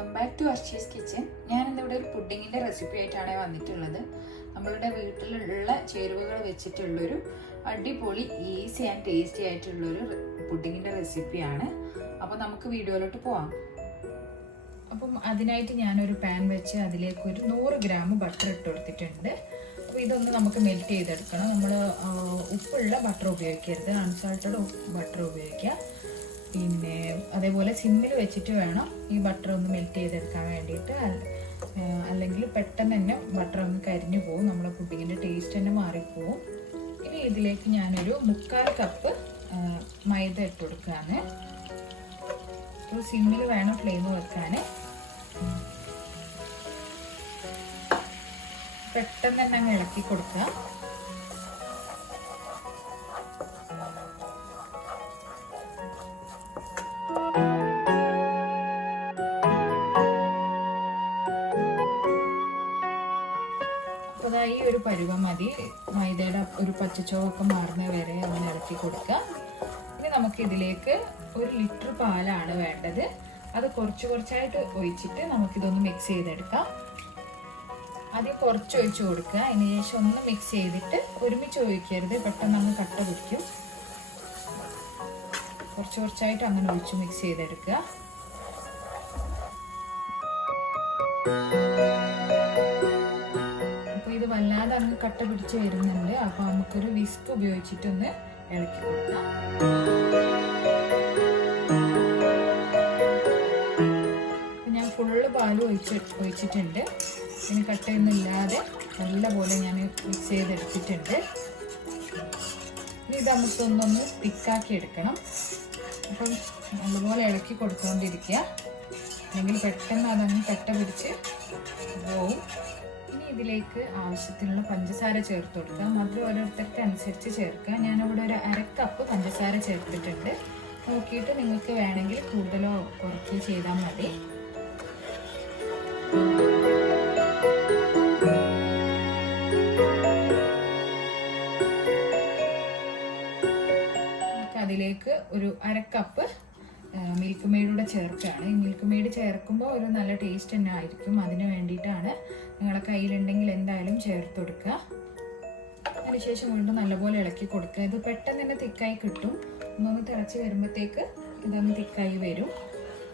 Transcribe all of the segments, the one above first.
അർച്ചീസ് kitchen. ഞാൻ ഇന്നിവിടെ ഒരു പുഡിങ്ങിന്റെ റെസിപ്പി ആയിട്ടാണ് വന്നിട്ടുള്ളത്. നമ്മളുടെ വീട്ടിലുള്ള ചേരുവകൾ വെച്ചിട്ടുള്ളൊരു അടിപൊളി ഈസി ആൻഡ് ടേസ്റ്റി ആയിട്ടുള്ളൊരു പുഡിങ്ങിന്റെ റെസിപ്പിയാണ് അപ്പോൾ നമുക്ക് വീഡിയോയിലോട്ട് പോവാം. അപ്പം അതിനായിട്ട് ഞാനൊരു പാൻ വെച്ച് അതിലേക്ക് ഒരു നൂറ് ഗ്രാം ബട്ടർ ഇട്ട് കൊടുത്തിട്ടുണ്ട്. അപ്പോൾ ഇതൊന്ന് നമുക്ക് മെൽറ്റ് ചെയ്തെടുക്കണം. നമ്മൾ ഉപ്പുള്ള ബട്ടർ ഉപയോഗിക്കരുത്. അൺസാൾട്ടഡ് ബട്ടർ ഉപയോഗിക്കുക. അതേപോലെ സിമ്മിൽ വെച്ചിട്ട് വേണം ഈ ബട്ടർ ഒന്ന് മെൽറ്റ് ചെയ്തെടുക്കാൻ വേണ്ടിയിട്ട്. അല്ലെങ്കിൽ പെട്ടെന്ന് തന്നെ ബട്ടർ ഒന്ന് കരിഞ്ഞു പോകും. നമ്മളെ പുഡിങ്ങിന്റെ ടേസ്റ്റ് തന്നെ മാറിപ്പോവും. ഇനി ഇതിലേക്ക് ഞാനൊരു മുക്കാൽ കപ്പ് മൈദ ഇട്ട് കൊടുക്കുകയാണ്. ഒരു സിമ്മിൽ വേണം ഫ്ലെയിം വെക്കാൻ. പെട്ടെന്ന് തന്നെ അങ്ങ് ഇളക്കി കൊടുക്കുക. മതി. മൈദയുടെ ഒരു പച്ചച്ചോവൊക്കെ മാറുന്ന വരെ അങ്ങനെ ഇളക്കി കൊടുക്കുക ഇനി നമുക്ക് ഇതിലേക്ക് ഒരു ലിറ്റർ പാലാണ് വേണ്ടത്. അത് കുറച്ച് കുറച്ചായിട്ട് ഒഴിച്ചിട്ട് നമുക്കിതൊന്ന് മിക്സ് ചെയ്തെടുക്കാം. ആദ്യം കുറച്ച് ഒഴിച്ച് കൊടുക്കുക. അതിന് ശേഷം ഒന്ന് മിക്സ് ചെയ്തിട്ട് ഒരുമിച്ച് ഒഴിക്കരുത്. പെട്ടെന്ന് അങ്ങ് കട്ട പിടിക്കും കുറച്ച് കുറച്ചായിട്ട് അങ്ങനെ ഒഴിച്ച് മിക്സ് ചെയ്തെടുക്കുക. വല്ലാതെ അങ്ങ് കട്ട പിടിച്ച് വരുന്നുണ്ട്. അപ്പോൾ നമുക്കൊരു വിസ്ക് ഉപയോഗിച്ചിട്ടൊന്ന് ഇളക്കി കൊടുക്കാം. ഞാൻ ഫുള്ള് പാൽ ഒഴിച്ച് ഒഴിച്ചിട്ടുണ്ട്. ഇനി കട്ടയൊന്നുമില്ലാതെ നല്ലപോലെ ഞാൻ മിക്സ് ചെയ്തെടുത്തിട്ടുണ്ട്. ഇനി ഇത് നമുക്കൊന്നൊന്ന് തിക്കാക്കി എടുക്കണം. അപ്പം നല്ലപോലെ ഇളക്കി കൊടുത്തുകൊണ്ടിരിക്കുക അല്ലെങ്കിൽ പെട്ടെന്ന് അതങ്ങ് കട്ട പിടിച്ച് പോവും. ഇതിലേക്ക് ആവശ്യത്തിനുള്ള പഞ്ചസാര ചേർത്ത് കൊടുക്കുക. മധുരം ഓരോരുത്തർക്ക് അനുസരിച്ച് ചേർക്കുക. ഞാനിവിടെ ഒരു അര കപ്പ് പഞ്ചസാര ചേർത്തിട്ടുണ്ട്. നോക്കിയിട്ട് നിങ്ങൾക്ക് വേണമെങ്കിൽ കൂടുതലോ കുറച്ച് ചെയ്താൽ മതി. അതിലേക്ക് ഒരു അര കപ്പ് മിൽക്ക് മെയ്ഡൂടെ ചേർക്കുകയാണ് ഈ മിൽക്ക് മെയ്ഡ് ചേർക്കുമ്പോൾ ഒരു നല്ല ടേസ്റ്റ് തന്നെ ആയിരിക്കും. അതിന് വേണ്ടിയിട്ടാണ് നിങ്ങളുടെ കയ്യിലുണ്ടെങ്കിൽ എന്തായാലും ചേർത്ത് കൊടുക്കുക. അതിനുശേഷം വീണ്ടും നല്ലപോലെ ഇളക്കി കൊടുക്കുക. ഇത് പെട്ടെന്ന് തന്നെ തിക്കായി കിട്ടും. ഒന്നൊന്ന് തിളച്ച് വരുമ്പോഴത്തേക്ക് ഇതൊന്ന് തിക്കായി വരും.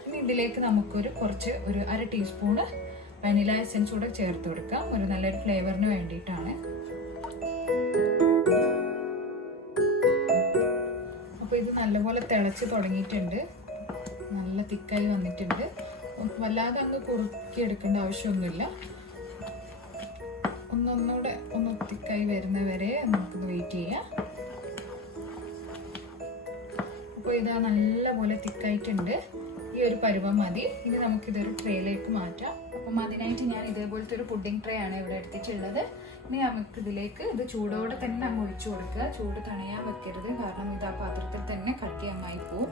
ഇനി ഇതിലേക്ക് നമുക്കൊരു കുറച്ച് ഒരു അര ടീസ്പൂണ് വനില എസൻസ് കൂടെ ചേർത്ത് കൊടുക്കാം. ഒരു നല്ലൊരു ഫ്ലേവറിന് വേണ്ടിയിട്ടാണ്. അപ്പോൾ ഇത് നല്ലപോലെ തിളച്ച് തുടങ്ങിയിട്ടുണ്ട്. നല്ല തിക്കായി വന്നിട്ടുണ്ട്. വല്ലാതെ അങ്ങ് കുറുക്കി എടുക്കേണ്ട ആവശ്യമൊന്നുമില്ല. ഒന്നൊന്നുകൂടെ ഒന്ന് തിക്കായി വരുന്നവരെ നമുക്ക് വെയിറ്റ് ചെയ്യാം. അപ്പോൾ ഇതാ നല്ലപോലെ തിക്കായിട്ടുണ്ട്. ഈ ഒരു പരുവം മതി. ഇനി നമുക്കിതൊരു ട്രേയിലേക്ക് മാറ്റാം. അപ്പം അതിനായിട്ട് ഞാൻ ഇതേപോലത്തെ ഒരു പുഡിംഗ് ട്രേ ആണ് ഇവിടെ എടുത്തിട്ടുള്ളത്. ഇനി നമുക്ക് ഇതിലേക്ക് ഇത് ചൂടോടെ തന്നെ അങ്ങ് ഒഴിച്ചു കൊടുക്കുക. ചൂട് തണിയാൻ വെക്കരുത്. കാരണം ഇത് ആ പാത്രത്തിൽ തന്നെ കട്ടി അമ്മായി പോവും.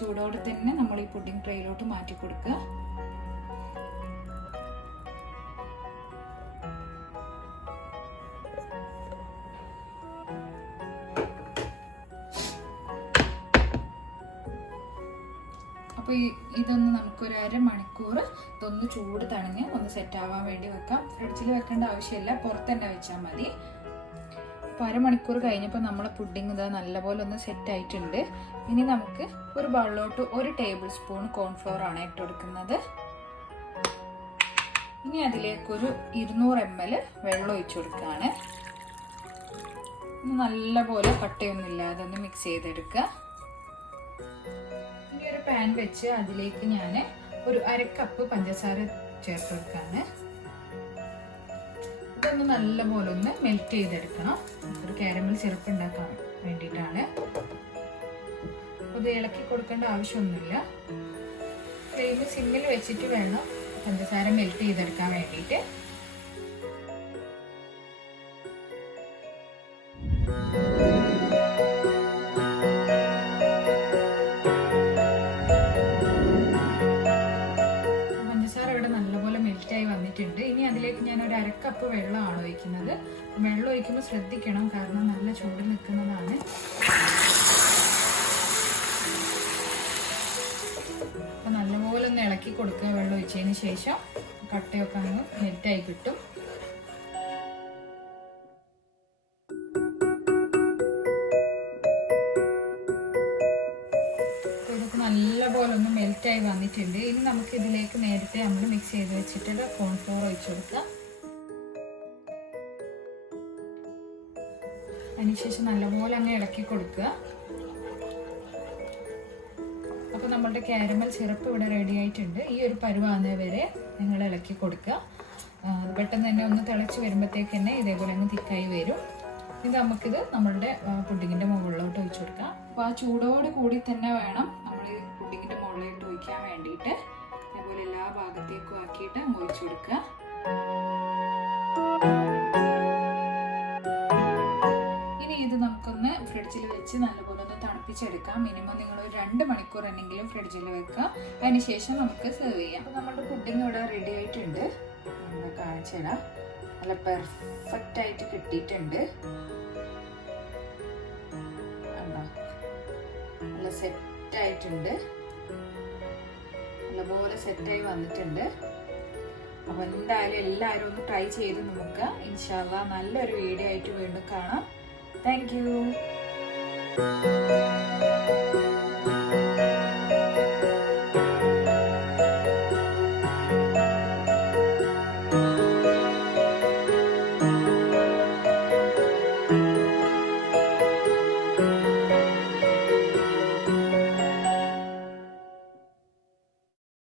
ചൂടോടെ തന്നെ നമ്മൾ ഈ പുഡിംഗ് ട്രേയിലോട്ട് മാറ്റി കൊടുക്കുക. അപ്പോൾ ഈ ഇതൊന്ന് നമുക്കൊരു അരമണിക്കൂർ ഇതൊന്ന് ചൂട് തണിഞ്ഞ് ഒന്ന് സെറ്റ് ആവാൻ വേണ്ടി വെക്കാം. ഫ്രിഡ്ജിൽ വെക്കേണ്ട ആവശ്യമില്ല. പുറത്തന്നെ വെച്ചാൽ മതി. അപ്പോൾ അരമണിക്കൂർ കഴിഞ്ഞപ്പോൾ നമ്മളെ പുഡിംഗ് ഇതാ നല്ലപോലെ ഒന്ന് സെറ്റ് ആയിട്ടുണ്ട്. ഇനി നമുക്ക് ഒരു ബൗളിലോട്ട് ഒരു ടേബിൾ സ്പൂൺ കോൺഫ്ലോർ ആണ് ഇട്ട് കൊടുക്കുന്നത്. ഇനി അതിലേക്കൊരു ഇരുന്നൂറ് എം എൽ വെള്ളം ഒഴിച്ചു കൊടുക്കുകയാണ്. നല്ലപോലെ കട്ടയൊന്നുമില്ലാതെ ഒന്ന് മിക്സ് ചെയ്തെടുക്കുക. ഇനി ഒരു പാൻ വെച്ച് അതിലേക്ക് ഞാൻ ഒരു അരക്കപ്പ് കപ്പ് പഞ്ചസാര ചേർത്ത് കൊടുക്കാണ് ഇതൊന്ന് നല്ലപോലെ ഒന്ന് മെൽറ്റ് ചെയ്തെടുക്കണം. ഒരു കാരമൽ ഉണ്ടാക്കാൻ വേണ്ടിയിട്ടാണ്. ഇത് ഇളക്കി കൊടുക്കേണ്ട ആവശ്യമൊന്നുമില്ല. ഫ്ലെയിം സിമ്മിൽ വെച്ചിട്ട് വേണം പഞ്ചസാര മെൽറ്റ് ചെയ്തെടുക്കാൻ വേണ്ടിയിട്ട്. ഇനി അതിലേക്ക് ഞാൻ ഒരു അരക്കപ്പ് വെള്ളമാണ് ഒഴിക്കുന്നത്. വെള്ളം ഒഴിക്കുമ്പോൾ ശ്രദ്ധിക്കണം. കാരണം നല്ല ചൂട് നിൽക്കുന്നതാണ്. അപ്പം നല്ലപോലെ ഒന്ന് ഇളക്കി കൊടുക്കുക വെള്ളം ഒഴിച്ചതിന് ശേഷം കട്ടയൊക്കെ അങ്ങ് മെൽറ്റായി കിട്ടും. വന്നിട്ടുണ്ട്. ഇനി നമുക്ക് ഇതിലേക്ക് നേരത്തെ നമ്മൾ മിക്സ് ചെയ്ത് വെച്ചിട്ടുള്ള കോൺഫ്ലോർ ഒഴിച്ചു കൊടുക്കാം. അതിനുശേഷം നല്ലപോലെ അങ്ങ് ഇളക്കി കൊടുക്കുക. അപ്പോൾ നമ്മളുടെ കാരമൽ സിറപ്പ് ഇവിടെ റെഡി ആയിട്ടുണ്ട്. ഈ ഒരു പരുവാകുന്നത് വരെ നിങ്ങൾ ഇളക്കി കൊടുക്കുക. പെട്ടെന്ന് തന്നെ ഒന്ന് തിളച്ച് വരുമ്പോഴത്തേക്ക് തന്നെ ഇതേപോലെ അങ്ങ് തിക്കായി വരും. ഇത് നമുക്കിത് നമ്മളുടെ പുഡിങ്ങിന്റെ മുകളിലോട്ട് ഒഴിച്ചു കൊടുക്കാം. അപ്പോൾ ആ ചൂടോട് കൂടി തന്നെ വേണം ഒഴിക്കാൻ വേണ്ടിയിട്ട് അതുപോലെ എല്ലാ ഭാഗത്തേക്കും ആക്കിയിട്ട് ഒഴിച്ചു കൊടുക്കുക. ഇനി ഇത് നമുക്കൊന്ന് ഫ്രിഡ്ജിൽ വെച്ച് നല്ലപോലെ ഒന്ന് തണുപ്പിച്ചെടുക്കാം. മിനിമം നിങ്ങൾ ഒരു രണ്ട് മണിക്കൂർ എന്നെങ്കിലും ഫ്രിഡ്ജിൽ വെക്കുക അതിനുശേഷം നമുക്ക് സെർവ് ചെയ്യാം. നമ്മുടെ പുഡിംഗ് ഇവിടെ റെഡി ആയിട്ടുണ്ട്. നമ്മൾ കാണിച്ചു നല്ല പെർഫെക്റ്റ് ആയിട്ട് കിട്ടിയിട്ടുണ്ട്? നല്ല സെറ്റ് ആയിട്ടുണ്ട്. നല്ലപോലെ സെറ്റായി വന്നിട്ടുണ്ട്. അപ്പോൾ എന്തായാലും എല്ലാവരും ഒന്ന് ട്രൈ ചെയ്ത് നോക്കുക. ഇൻഷാല്ല നല്ലൊരു വീഡിയോ ആയിട്ട് വീണ്ടും കാണാം. താങ്ക്